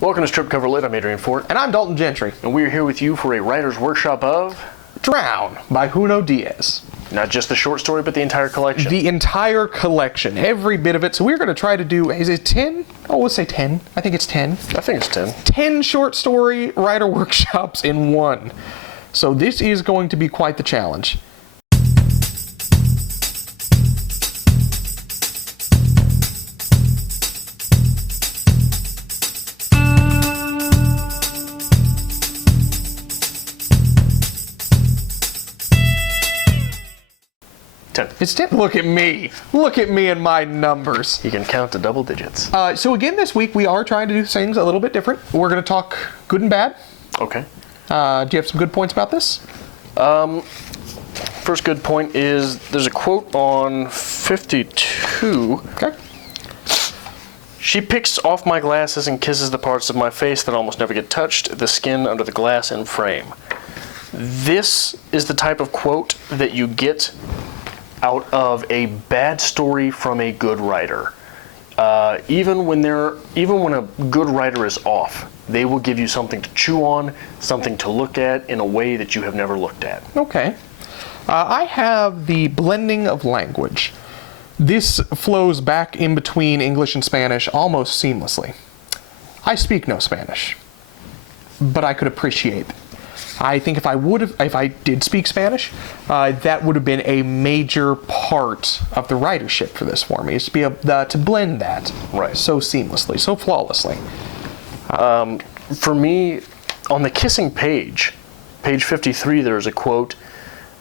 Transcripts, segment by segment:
Welcome to Strip Cover Lit. I'm Adrian Fort. And I'm Dalton Gentry. And we're here with you for a writer's workshop of Drown by Junot Diaz. Not just the short story, but the entire collection. The entire collection, every bit of it. So we're going to try to do, is it 10? Oh, let's say 10. I think it's 10. I think it's 10. 10 short story writer workshops in one. So this is going to be quite the challenge. It's 10. Look at me. Look at me and my numbers. You can count to double digits. So again, this week we are trying to do things a little bit different. We're going to talk good and bad. Okay. Do you have some good points about this? First good point is there's a quote on 52. Okay. She picks off my glasses and kisses the parts of my face that almost never get touched, the skin under the glass and frame. This is the type of quote that you get out of a bad story from a good writer. Even when a good writer is off, they will give you something to chew on, something to look at in a way that you have never looked at. Okay. I have the blending of language. This flows back in between English and Spanish almost seamlessly. I speak no Spanish, but I could appreciate it. I think if I did speak Spanish, that would have been a major part of the writership for this for me, is to be able to blend that right so seamlessly, so flawlessly. For me, on the kissing page 53, there's a quote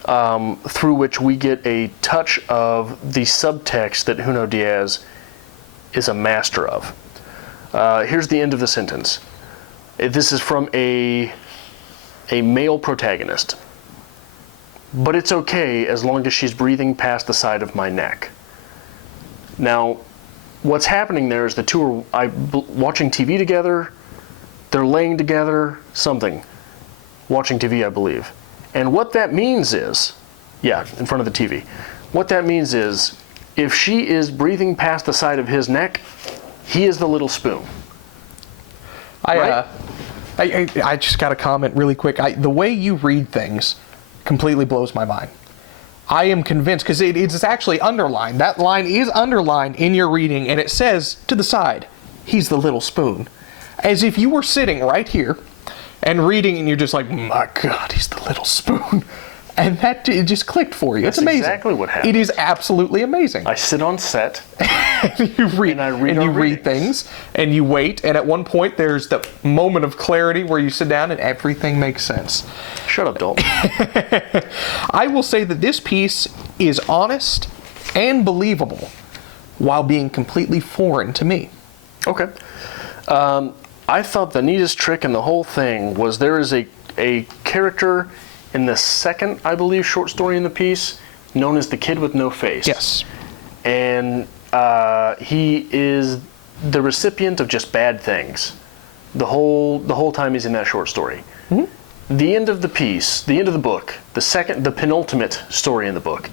through which we get a touch of the subtext that Junot Diaz is a master of. Here's the end of the sentence. This is from a male protagonist. But it's okay as long as she's breathing past the side of my neck. Now, what's happening there is the two are watching TV together, they're laying together, something. Watching TV, I believe. And what that means is, yeah, in front of the TV. What that means is, if she is breathing past the side of his neck, he is the little spoon. Right? I just got to comment really quick. The way you read things completely blows my mind. I am convinced, because it's actually underlined. That line is underlined in your reading, and it says to the side, he's the little spoon. As if you were sitting right here and reading, and you're just like, my God, he's the little spoon. And it just clicked for you. That's it's amazing. Exactly what happened. It is absolutely amazing. I sit on set, and you read things, and you wait, and at one point there's the moment of clarity where you sit down and everything makes sense. Shut up, Dalton. I will say that this piece is honest and believable while being completely foreign to me. Okay. I thought the neatest trick in the whole thing was there is a character in the second, I believe, short story in the piece, known as the Kid with No Face. Yes. And he is the recipient of just bad things the whole time he's in that short story. Mm-hmm. The end of the piece, the end of the book, the penultimate story in the book,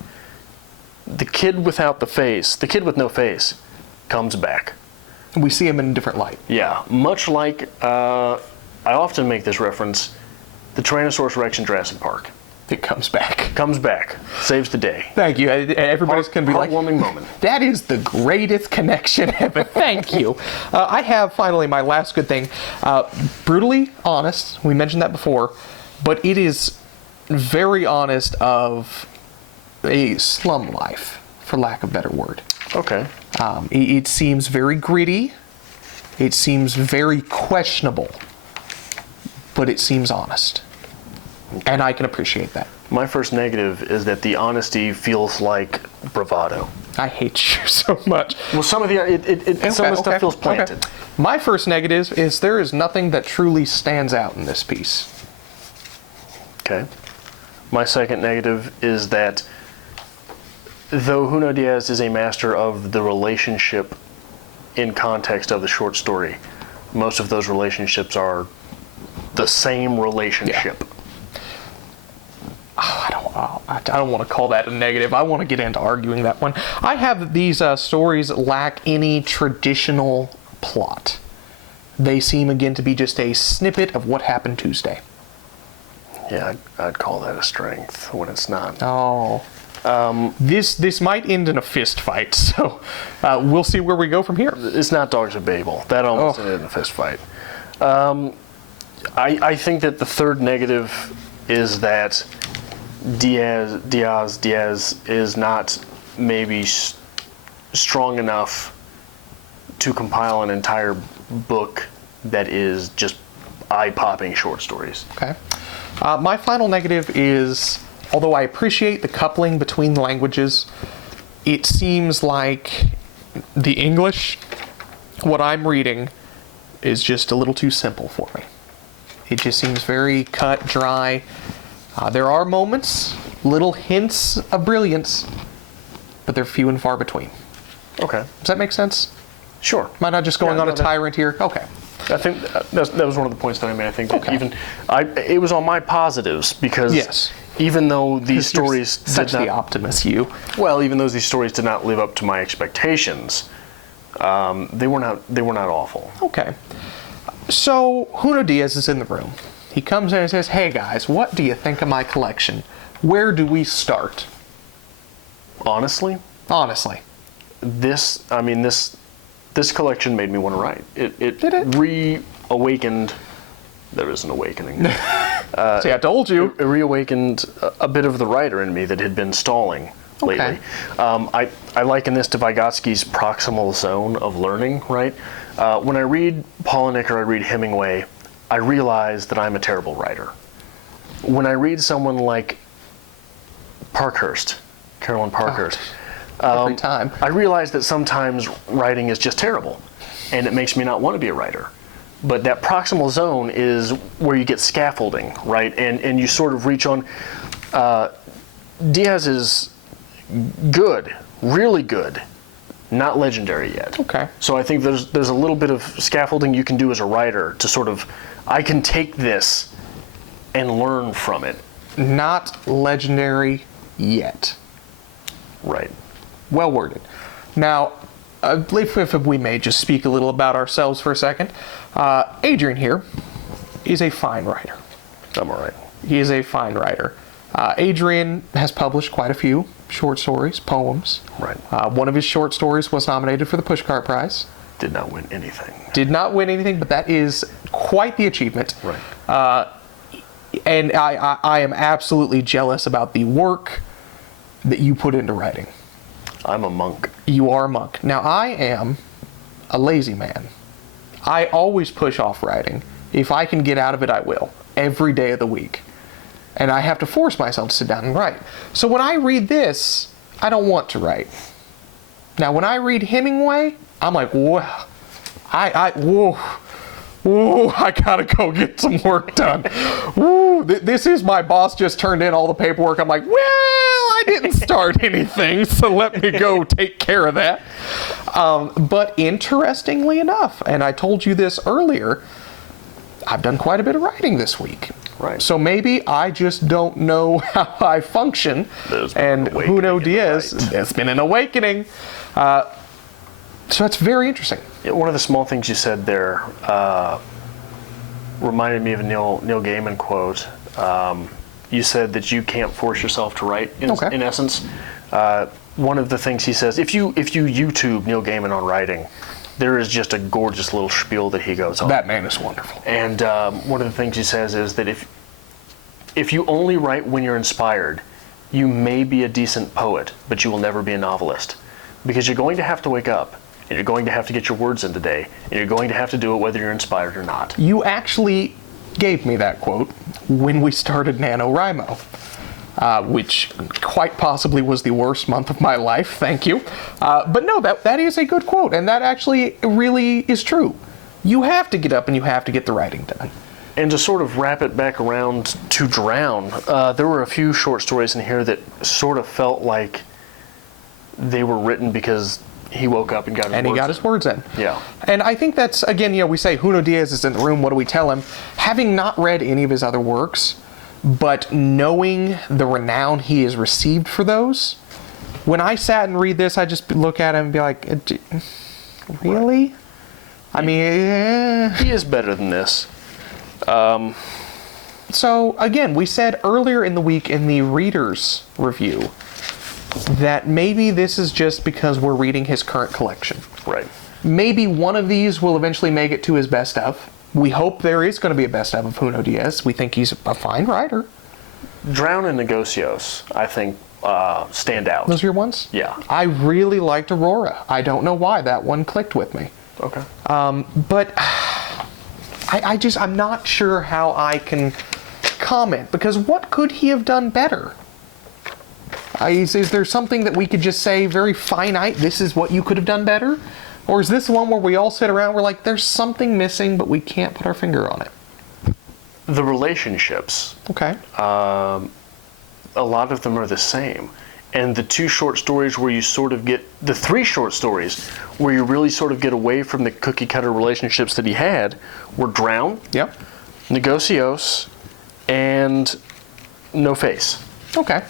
the kid without the face, the Kid with No Face, comes back. We see him in a different light. Yeah, much like, I often make this reference, the Tyrannosaurus Rex in Jurassic Park. It comes back. Comes back. Saves the day. Thank you. Everybody's going to be like, heartwarming moment. That is the greatest connection ever. Thank you. I have, finally, my last good thing. Brutally honest. We mentioned that before. But it is very honest of a slum life, for lack of a better word. Okay. It seems very gritty. It seems very questionable. But it seems honest. Okay. And I can appreciate that. My first negative is that the honesty feels like bravado. I hate you so much. Well, some of the stuff feels planted. Okay. My first negative is there is nothing that truly stands out in this piece. Okay. My second negative is that though Junot Diaz is a master of the relationship in context of the short story, most of those relationships are the same relationship. Yeah. I don't want to call that a negative. I want to get into arguing that one. I have these stories lack any traditional plot. they seem again to be just a snippet of what happened Tuesday. Yeah, I'd call that a strength when it's not. Oh. This might end in a fist fight, so we'll see where we go from here. It's not Dogs of Babel. That almost ended in a fist fight. I think that the third negative is that Diaz is not maybe strong enough to compile an entire book that is just eye-popping short stories. Okay. My final negative is, although I appreciate the coupling between the languages, it seems like the English, what I'm reading, is just a little too simple for me. It just seems very cut, dry. There are moments, little hints of brilliance, but they're few and far between. Okay. Does that make sense? Sure. Am I not just going on a tyrant here? Okay. I think that was one of the points that I made. I think that Okay. it was on my positives because Yes. even though these stories Such did the not, optimist, you. well, even though these stories did not live up to my expectations, they were not awful. Okay. So, Junot Diaz is in the room. He comes in and says, "Hey guys, what do you think of my collection? Where do we start?" Honestly, this collection made me want to write. It Did it? reawakened. There is an awakening. See, I told you. It reawakened a bit of the writer in me that had been stalling lately. Okay. I liken this to Vygotsky's proximal zone of learning, right? When I read Paulanik or I read Hemingway, I realize that I'm a terrible writer. When I read someone like Parkhurst, Carolyn Parkhurst, Every time. I realize that sometimes writing is just terrible, and it makes me not want to be a writer. But that proximal zone is where you get scaffolding, right? And you sort of reach on. Diaz is good, really good, not legendary yet. Okay. So I think there's a little bit of scaffolding you can do as a writer to sort of, I can take this and learn from it. Not legendary yet. Right. Well worded. Now, if we may just speak a little about ourselves for a second. Adrian here is a fine writer. I'm all right. He is a fine writer. Adrian has published quite a few short stories, poems. Right. One of his short stories was nominated for the Pushcart Prize. Did not win anything. Did not win anything, but that is quite the achievement. Right. And I am absolutely jealous about the work that you put into writing. I'm a monk. You are a monk. Now, I am a lazy man. I always push off writing. If I can get out of it, I will. Every day of the week. And I have to force myself to sit down and write. So when I read this, I don't want to write. Now, when I read Hemingway, I'm like, whoa, whoa, I gotta go get some work done. Woo, this is my boss just turned in all the paperwork. I'm like, well, I didn't start anything, so let me go take care of that. But interestingly enough, and I told you this earlier, I've done quite a bit of writing this week. Right. So maybe I just don't know how I function. And Junot Diaz, it's been an awakening. So it's very interesting. Yeah, one of the small things you said there reminded me of a Neil Gaiman quote. You said that you can't force yourself to write, in essence. One of the things he says, if you YouTube Neil Gaiman on writing, there is just a gorgeous little spiel that he goes on. That man is wonderful. And one of the things he says is that if you only write when you're inspired, you may be a decent poet, but you will never be a novelist. Because you're going to have to wake up, and you're going to have to get your words in today, and you're going to have to do it whether you're inspired or not. You actually gave me that quote when we started NaNoWriMo, which quite possibly was the worst month of my life, thank you. But no, that is a good quote, and that actually really is true. You have to get up and you have to get the writing done. And to sort of wrap it back around to Drown, there were a few short stories in here that sort of felt like they were written because he woke up and got his words in. And he got his words in. Yeah. And I think that's, again, we say Junot Diaz is in the room, what do we tell him? Having not read any of his other works, but knowing the renown he has received for those, when I sat and read this, I just look at him and be like, really? I mean, He is better than this. So, again, we said earlier in the week in the reader's review that maybe this is just because we're reading his current collection. Right. Maybe one of these will eventually make it to his best of. We hope there is going to be a best of Junot Diaz. We think he's a fine writer. Drown and Negocios, I think, stand out. Those are your ones? Yeah. I really liked Aurora. I don't know why that one clicked with me. Okay. But I'm not sure how I can comment, because what could he have done better? Is there something that we could just say very finite, this is what you could have done better? Or is this one where we all sit around, we're like, there's something missing, but we can't put our finger on it? The relationships, Okay. a lot of them are the same. And the two short stories where you sort of get, the three short stories where you really sort of get away from the cookie cutter relationships that he had were Drown, Yep. Negocios, and No Face. Okay.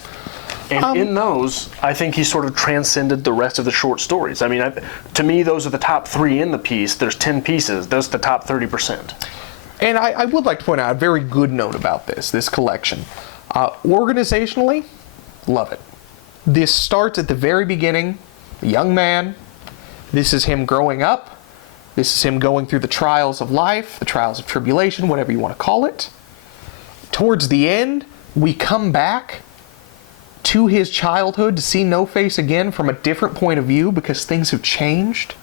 And in those, I think he sort of transcended the rest of the short stories. I mean, to me, those are the top three in the piece. There's 10 pieces. Those are the top 30%. And I would like to point out a very good note about this collection. Organizationally, love it. This starts at the very beginning, a young man. This is him growing up. This is him going through the trials of life, the trials of tribulation, whatever you want to call it. Towards the end, we come back to his childhood to see No Face again from a different point of view because things have changed.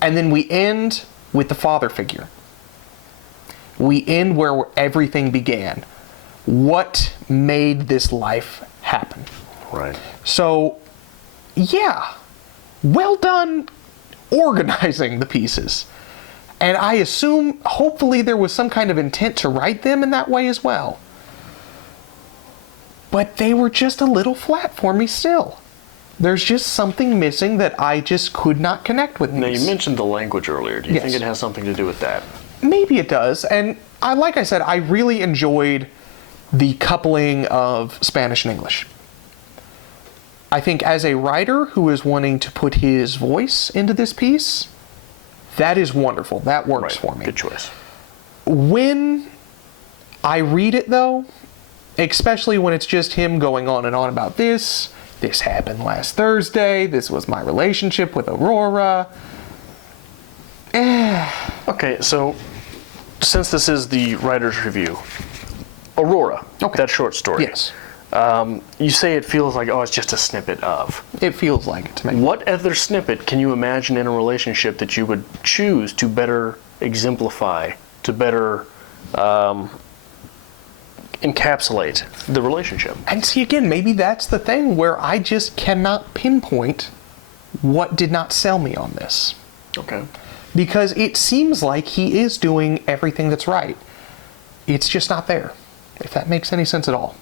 And then we end with the father figure. We end where everything began. What made this life happen? Right. So, yeah, well done organizing the pieces. And I assume, hopefully, there was some kind of intent to write them in that way as well. But they were just a little flat for me still. There's just something missing that I just could not connect with. Now, you mentioned the language earlier. Do you think it has something to do with that? Maybe it does. And like I said, I really enjoyed the coupling of Spanish and English. I think as a writer who is wanting to put his voice into this piece, that is wonderful. That works for me. Good choice. When I read it, though, especially when it's just him going on and on about this happened last Thursday, this was my relationship with Aurora. Okay, so since this is the writer's review, Aurora, that short story. Yes. You say it feels like, it's just a snippet of. It feels like it to me. What other snippet can you imagine in a relationship that you would choose to better exemplify, to better encapsulate the relationship? And see, again, maybe that's the thing where I just cannot pinpoint what did not sell me on this. Okay. Because it seems like he is doing everything that's right. It's just not there, if that makes any sense at all.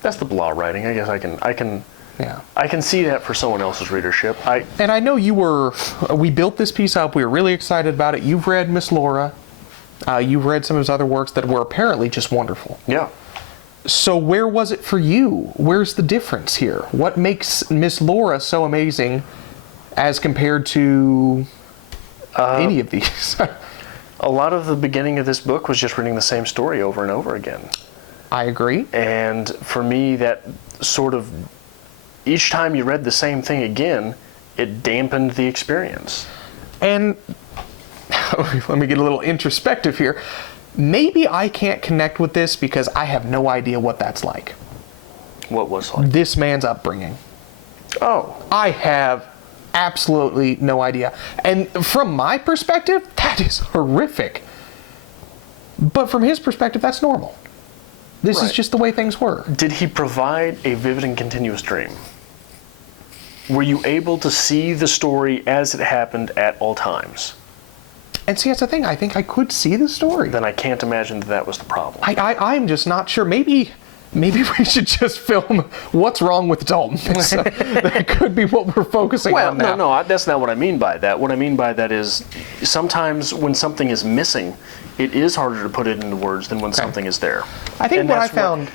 That's the blah writing. I guess I can see that for someone else's readership. And I know we built this piece up, we were really excited about it. You've read Miss Laura. You've read some of his other works that were apparently just wonderful. Yeah. So where was it for you? Where's the difference here? What makes Miss Laura so amazing as compared to any of these? A lot of the beginning of this book was just reading the same story over and over again. I agree. And for me, that sort of, each time you read the same thing again, it dampened the experience. And let me get a little introspective here. Maybe I can't connect with this because I have no idea what that's like. What was like? This man's upbringing. Oh. I have absolutely no idea. And from my perspective, that is horrific. But from his perspective, that's normal. This is just the way things were. Did he provide a vivid and continuous dream? Were you able to see the story as it happened at all times? And see, that's the thing. I think I could see the story. Then I can't imagine that was the problem. I'm just not sure. Maybe we should just film what's wrong with Dalton. That could be what we're focusing on now. No, that's not what I mean by that. What I mean by that is sometimes when something is missing, it is harder to put it into words than when something is there. I think what I found...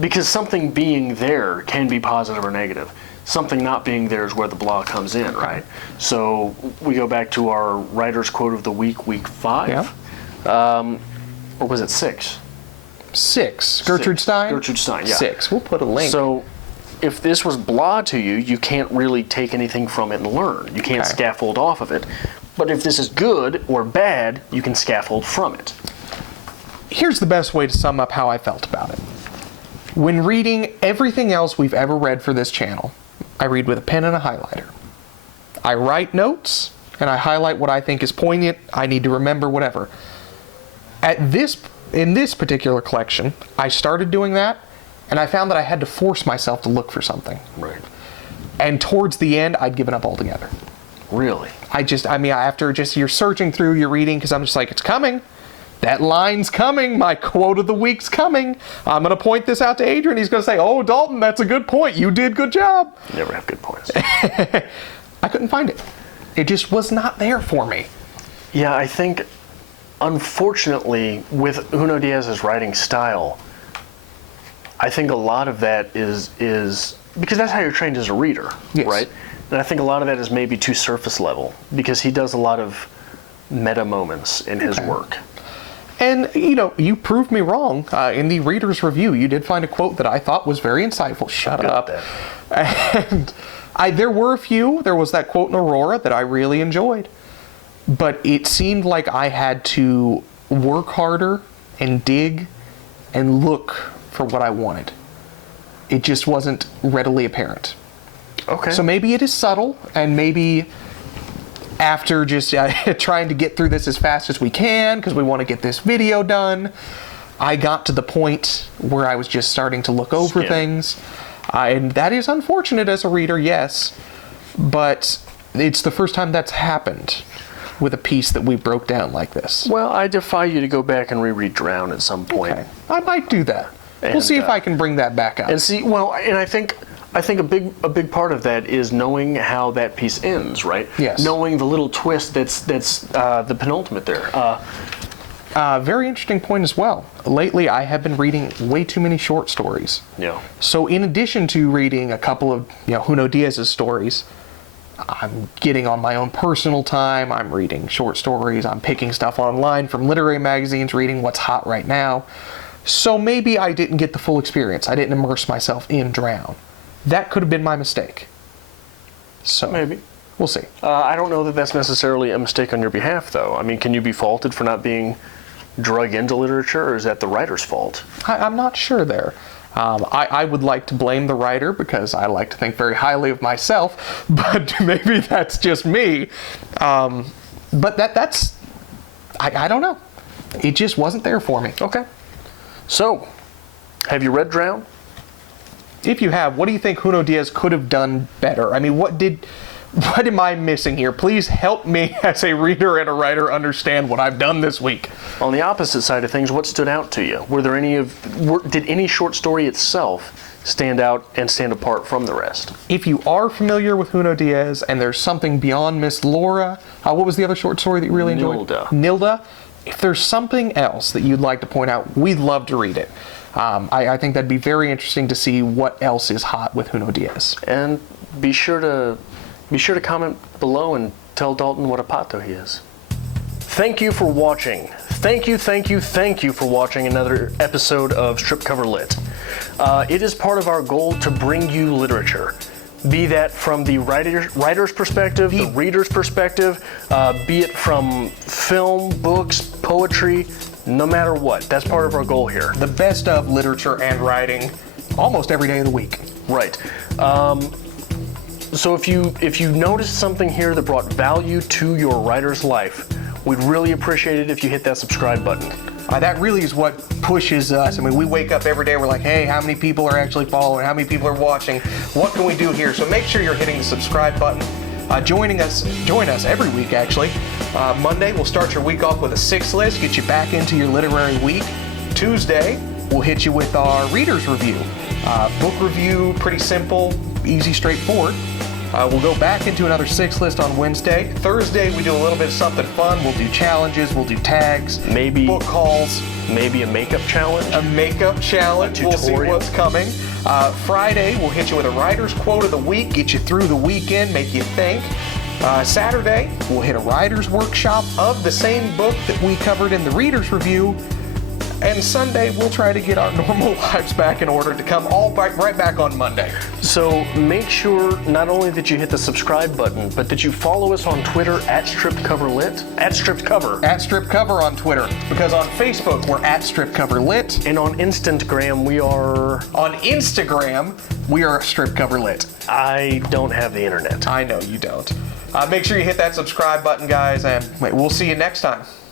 Because something being there can be positive or negative. something not being there is where the blah comes in, right? So we go back to our writer's quote of the week, week 5. Yeah. Or was it 6? 6. Gertrude Stein? Gertrude Stein, yeah. 6. We'll put a link. So if this was blah to you, you can't really take anything from it and learn. You can't Okay. scaffold off of it. But if this is good or bad, you can scaffold from it. Here's the best way to sum up how I felt about it. When reading everything else we've ever read for this channel, I read with a pen and a highlighter. I write notes, and I highlight what I think is poignant, I need to remember, whatever. In this particular collection, I started doing that, and I found that I had to force myself to look for something. Right. And towards the end, I'd given up altogether. Really? After you're searching through, you're reading, because I'm just like, it's coming. That line's coming. My quote of the week's coming. I'm going to point this out to Adrian. He's going to say, oh, Dalton, that's a good point. You did good job. You never have good points. I couldn't find it. It just was not there for me. Yeah, I think, unfortunately, with Junot Diaz's writing style, I think a lot of that is because that's how you're trained as a reader, Yes. right? And I think a lot of that is maybe too surface level because he does a lot of meta moments in his work. And, you proved me wrong. In the reader's review, you did find a quote that I thought was very insightful. Shut up. And there were a few. There was that quote in Aurora that I really enjoyed. But it seemed like I had to work harder and dig and look for what I wanted. It just wasn't readily apparent. Okay. So maybe it is subtle, and maybe after just trying to get through this as fast as we can because we want to get this video done, I got to the point where I was just starting to look over things. And that is unfortunate as a reader, yes, but it's the first time that's happened with a piece that we broke down like this. Well, I defy you to go back and reread Drown at some point. Okay. I might do that. We'll And, see if I can bring that back up. And see, well, and I think a big part of that is knowing how that piece ends, right? Yes. Knowing the little twist that's the penultimate there. Very interesting point as well. Lately, I have been reading way too many short stories. Yeah. So in addition to reading a couple of Junot Diaz's stories, I'm getting on my own personal time. I'm reading short stories. I'm picking stuff online from literary magazines, reading what's hot right now. So maybe I didn't get the full experience. I didn't immerse myself in Drown. That could have been my mistake. So Maybe. we'll see. I don't know that that's necessarily a mistake on your behalf, though. I mean, can you be faulted for not being drug into literature, or is that the writer's fault? I'm not sure there. I would like to blame the writer because I like to think very highly of myself, but maybe that's just me. But that's I don't know. It just wasn't there for me. Okay. So, have you read Drown? If you have, what do you think Junot Diaz could have done better? I mean, what am I missing here? Please help me as a reader and a writer understand what I've done this week. On the opposite side of things, what stood out to you? Did any short story itself stand out and stand apart from the rest? If you are familiar with Junot Diaz and there's something beyond Miss Laura, what was the other short story that you really enjoyed? Nilda. If there's something else that you'd like to point out, we'd love to read it. I think that'd be very interesting to see what else is hot with Junot Diaz. And be sure to comment below and tell Dalton what a pato he is. Thank you for watching. Thank you for watching another episode of Strip Cover Lit. It is part of our goal to bring you literature. Be that from the writer's perspective, the reader's perspective, be it from film, books, poetry, no matter what. That's part of our goal here. The best of literature and writing almost every day of the week. Right. So if you noticed something here that brought value to your writer's life, we'd really appreciate it if you hit that subscribe button. That really is what pushes us. I mean, we wake up every day, we're like, hey, how many people are actually following? How many people are watching? What can we do here? So make sure you're hitting the subscribe button. Join us every week, actually. Monday, we'll start your week off with a 6 list, get you back into your literary week. Tuesday, we'll hit you with our reader's review. Book review, pretty simple, easy, straightforward. We'll go back into another 6 list on Wednesday. Thursday, we do a little bit of something fun. We'll do challenges, we'll do tags, Maybe book hauls, maybe a makeup challenge. a makeup challenge. We'll see tutorial. what's coming. Friday, we'll hit you with a writer's quote of the week, get you through the weekend, make you think. Saturday, we'll hit a writer's workshop of the same book that we covered in the reader's review. And Sunday, we'll try to get our normal lives back in order to come right back on Monday. So make sure not only that you hit the subscribe button, but that you follow us on Twitter at @StrippedCoverLit, @StrippedCover. At StripCover on Twitter. Because on Facebook, we're at StripCoverLit. And on Instagram, we are... On Instagram, we are StripCoverLit. I don't have the internet. I know you don't. Make sure you hit that subscribe button, guys, and we'll see you next time.